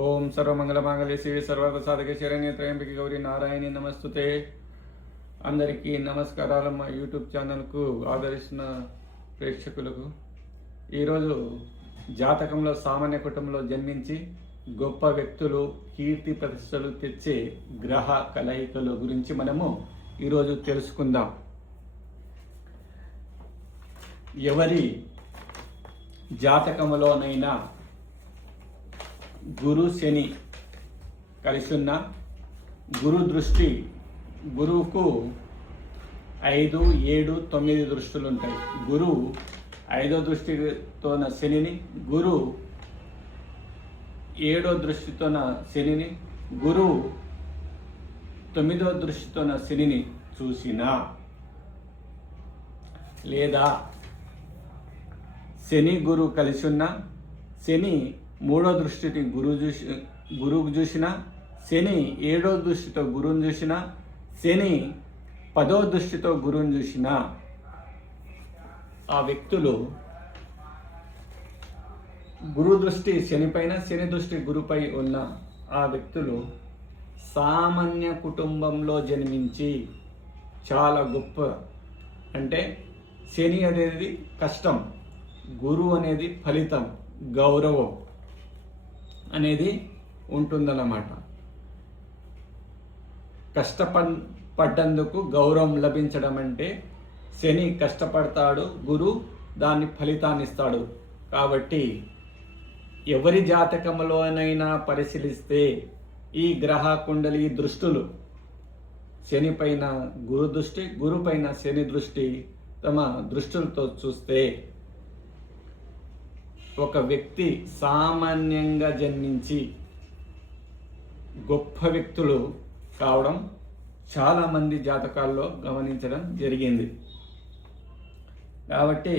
ఓం సర్వమంగళమాంగళ్య శివ సర్వద సాధక శరణ్య త్రయంబకి గౌరి నారాయణి నమస్తుతే. అందరికీ నమస్కారాలు మా యూట్యూబ్ ఛానల్కు ఆదరిస్తున్న ప్రేక్షకులకు. ఈరోజు జాతకంలో సామాన్య కుటుంబంలో జన్మించి గొప్ప వ్యక్తులు కీర్తి ప్రతిష్టలు తెచ్చే గ్రహ కలయికల గురించి మనము ఈరోజు తెలుసుకుందాం. ఎవరి జాతకములోనైనా గురు శని కలిసున్న గురు దృష్టి గురువుకు ఐదు ఏడు తొమ్మిది దృష్టులు ఉంటాయి. గురువు ఐదో దృష్టితోన శనిని గురు ఏడో దృష్టితోన శనిని గురు తొమ్మిదో దృష్టితోన శనిని చూసినా లేదా శని గురువు కలిసి ఉన్న శని మూడో దృష్టిని గురువు చూసి గురువుకు చూసిన శని ఏడో దృష్టితో గురువుని చూసిన శని పదో దృష్టితో గురువుని చూసిన ఆ వ్యక్తులు గురు దృష్టి శనిపైన శని దృష్టి గురుపై ఉన్న ఆ వ్యక్తులు సామాన్య కుటుంబంలో జన్మించి చాలా గొప్ప అంటే శని అనేది కష్టం గురువు అనేది ఫలితం గౌరవం. అనేది ఉంటుందన్నమాట. కష్టపడ్ పడ్డందుకు గౌరవం లభించడం అంటే శని కష్టపడతాడు గురు దాన్ని ఫలితాన్ని ఇస్తాడు కాబట్టి ఎవరి జాతకంలోనైనా పరిశీలిస్తే ఈ గ్రహ కుండలి దృష్టులు శని పైన గురు దృష్టి గురు పైన శని దృష్టి తమ దృష్టిలతో చూస్తే ఒక వ్యక్తి సామాన్యంగా జన్మించి గొప్ప వ్యక్తులు కావడం చాలామంది జాతకాల్లో గమనించడం జరిగింది. కాబట్టి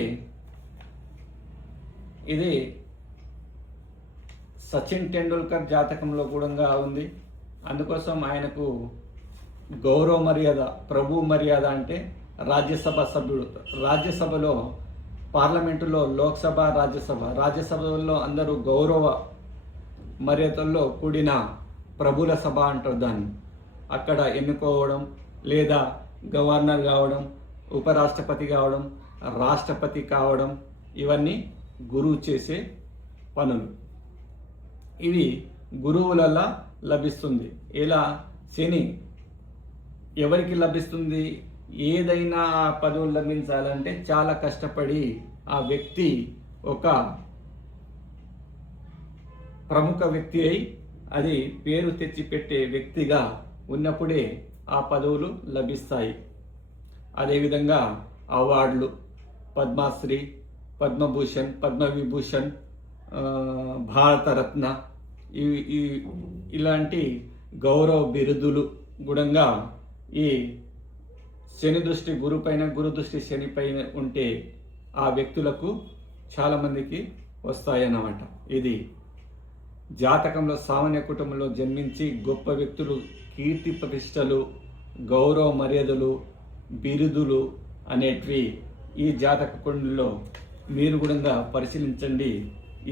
ఇది సచిన్ టెండూల్కర్ జాతకంలో కూడా ఉంది. అందుకోసం ఆయనకు గౌరవ మర్యాద ప్రభు మర్యాద అంటే రాజ్యసభ సభ్యుడు రాజ్యసభలో పార్లమెంటులో లోక్సభ రాజ్యసభ. రాజ్యసభలో అందరూ గౌరవ మర్యాదల్లో కూడిన ప్రభుల సభ అంటారు దాన్ని. అక్కడ ఎన్నుకోవడం లేదా గవర్నర్ కావడం ఉపరాష్ట్రపతి కావడం రాష్ట్రపతి కావడం ఇవన్నీ గురువు చేసే పనులు. ఇవి గురువులలో లభిస్తుంది. ఇలా శని ఎవరికి లభిస్తుంది? ఏదైనా ఆ పదవులు లభించాలంటే చాలా కష్టపడి ఆ వ్యక్తి ఒక ప్రముఖ వ్యక్తి అయి అది పేరు తెచ్చిపెట్టే వ్యక్తిగా ఉన్నప్పుడే ఆ పదవులు లభిస్తాయి. అదేవిధంగా అవార్డులు పద్మశ్రీ పద్మభూషణ్ పద్మవిభూషణ్ భారతరత్న ఇవి ఇలాంటి గౌరవ బిరుదులు గుణంగా ఈ శని దృష్టి గురు పైన గురు దృష్టి శని పైన ఉంటే ఆ వ్యక్తులకు చాలామందికి వస్తాయన్నమాట. ఇది జాతకంలో సామాన్య కుటుంబంలో జన్మించి గొప్ప వ్యక్తులు కీర్తి ప్రతిష్టలు గౌరవ మర్యాదలు బిరుదులు అనేటివి ఈ జాతక కుండలో మీరు కూడా పరిశీలించండి.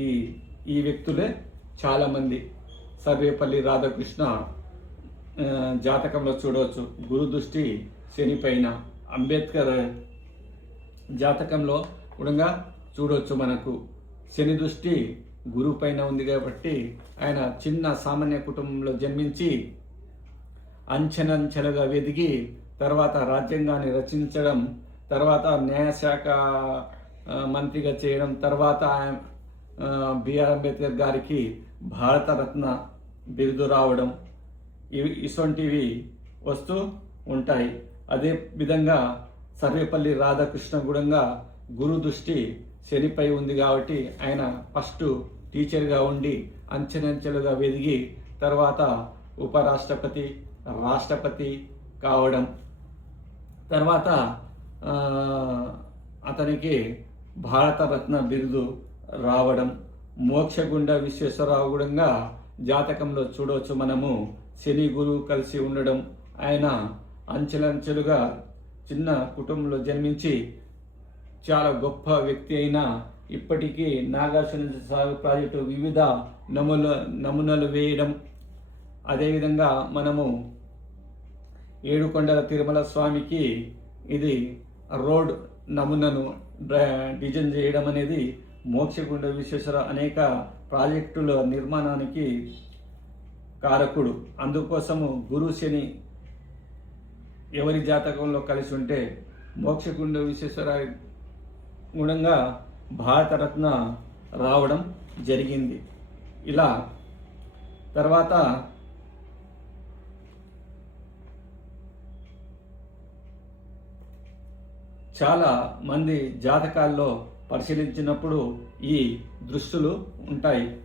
ఈ ఈ వ్యక్తులే చాలామంది సర్వేపల్లి రాధాకృష్ణ జాతకంలో చూడవచ్చు. గురు దృష్టి శనిపైన అంబేద్కర్ జాతకంలో కూడా చూడవచ్చు మనకు. శని దృష్టి గురువు పైన ఉంది కాబట్టి ఆయన చిన్న సామాన్య కుటుంబంలో జన్మించి అంచెనంచెలుగా వెదిగి తర్వాత రాజ్యాంగాన్ని రచించడం తర్వాత న్యాయశాఖ మంత్రిగా చేయడం తర్వాత బిఆర్ అంబేద్కర్ గారికి భారతరత్న బిరుదు రావడం ఇవి ఇటువంటివి వస్తూ ఉంటాయి. అదే విధంగా సర్వేపల్లి రాధాకృష్ణ గుడంగా గురు దృష్టి శనిపై ఉంది కాబట్టి ఆయన ఫస్ట్ టీచర్గా ఉండి అంచెనంచెలుగా వెదిగి తర్వాత ఉపరాష్ట్రపతి రాష్ట్రపతి కావడం. తర్వాత అతనికి భారతరత్న బిరుదు రావడం. మోక్షగుండ విశ్వేశ్వరరావు కూడా జాతకంలో చూడవచ్చు మనము. శని గురువు కలిసి ఉండడం. ఆయన అంచెలంచెలుగా చిన్న కుటుంబంలో జన్మించి చాలా గొప్ప వ్యక్తి అయిన ఇప్పటికీ నాగార్జున సాగు ప్రాజెక్టు వివిధ నమూల నమూనాలు వేయడం. అదేవిధంగా మనము ఏడుకొండల తిరుమల స్వామికి ఇది రోడ్ నమూనాను డిజైన్ చేయడం అనేది మోక్షగుండ విశ్వేశ్వర అనేక ప్రాజెక్టుల నిర్మాణానికి కారకుడు. అందుకోసము గురు శని ఎవరి జాతకంలో కలిసి ఉంటే మోక్షగుండ విశ్వేశ్వర గుణంగా భారతరత్న రావడం జరిగింది. ఇలా తర్వాత చాలా మంది జాతకాల్లో పరిశీలించినప్పుడు ఈ దృష్టులు ఉంటాయి.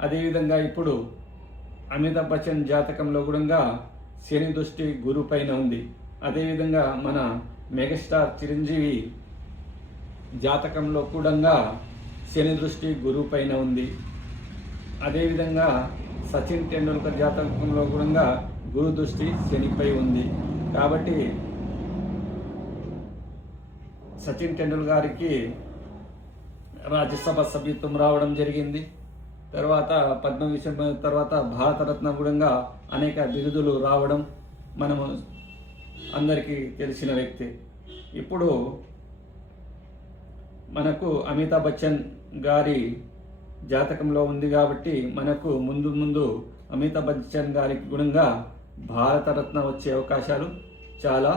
అదేవిధంగా ఇప్పుడు అమితాబ్ బచ్చన్ జాతకంలో కూడా శని దృష్టి గురు పైన ఉంది. అదేవిధంగా మన మెగాస్టార్ చిరంజీవి జాతకంలో కూడా శని దృష్టి గురువు పైన ఉంది. అదేవిధంగా సచిన్ టెండూల్కర్ జాతకంలో కూడా గురు దృష్టి శనిపై ఉంది. కాబట్టి సచిన్ టెండూల్కర్ గారికి రాజ్యసభ సభ్యత్వం రావడం జరిగింది. తర్వాత పద్మవిభూషణ్ తర్వాత భారతరత్న కూడా అనేక బిరుదులు రావడం మనము అందరికీ తెలిసిన వ్యక్తి. ఇప్పుడు మనకు అమితాబ్ బచ్చన్ గారి జాతకంలో ఉంది కాబట్టి మనకు ముందు ముందు అమితాబ్ బచ్చన్ గారికి గుణంగా భారతరత్న వచ్చే అవకాశాలు చాలా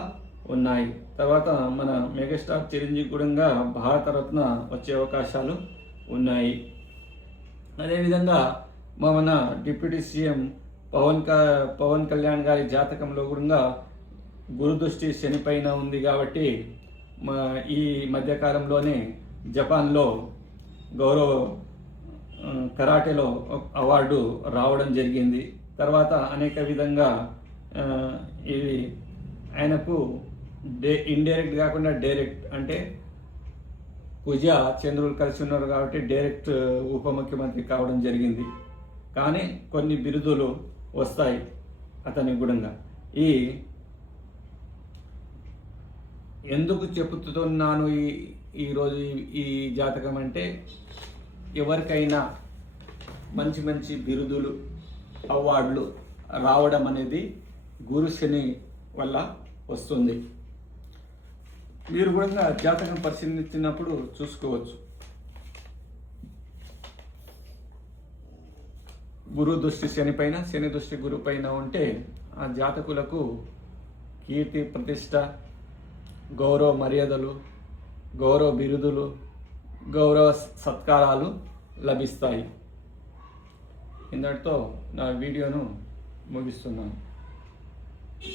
ఉన్నాయి. తర్వాత మన మెగాస్టార్ చిరంజీవి గుణంగా భారతరత్న వచ్చే అవకాశాలు ఉన్నాయి. అదేవిధంగా మా మన డిప్యూటీ సీఎం పవన్ క పవన్ కళ్యాణ్ గారి జాతకంలో కూడా గురుదృష్టి శనిపైన ఉంది కాబట్టి మా ఈ మధ్యకాలంలోనే జపాన్లో గౌరవ కరాటేలో అవార్డు రావడం జరిగింది. తర్వాత అనేక విధంగా ఇది ఆయనకు డే ఇండైరెక్ట్ కాకుండా డైరెక్ట్ అంటే పూజ చంద్రులు కలిసి ఉన్నారు కాబట్టి డైరెక్ట్ ఉప ముఖ్యమంత్రి కావడం జరిగింది. కానీ కొన్ని బిరుదులు వస్తాయి అతని గుణంగా. ఈ ఎందుకు చెబుతున్నాను ఈ ఈరోజు ఈ- ఈ జాతకం అంటే ఎవరికైనా మంచి మంచి బిరుదులు అవార్డులు రావడం అనేది గురు శని వల్ల వస్తుంది. మీరు కూడా జాతకం పరిశీలించినప్పుడు చూసుకోవచ్చు. గురు దృష్టి శని పైన శని దృష్టి గురు పైన ఉంటే ఆ జాతకులకు కీర్తి ప్రతిష్ట గౌరవ మర్యాదలు గౌరవ బిరుదులు గౌరవ సత్కారాలు లభిస్తాయి. ఇంతటితో నా వీడియోను ముగిస్తున్నాను.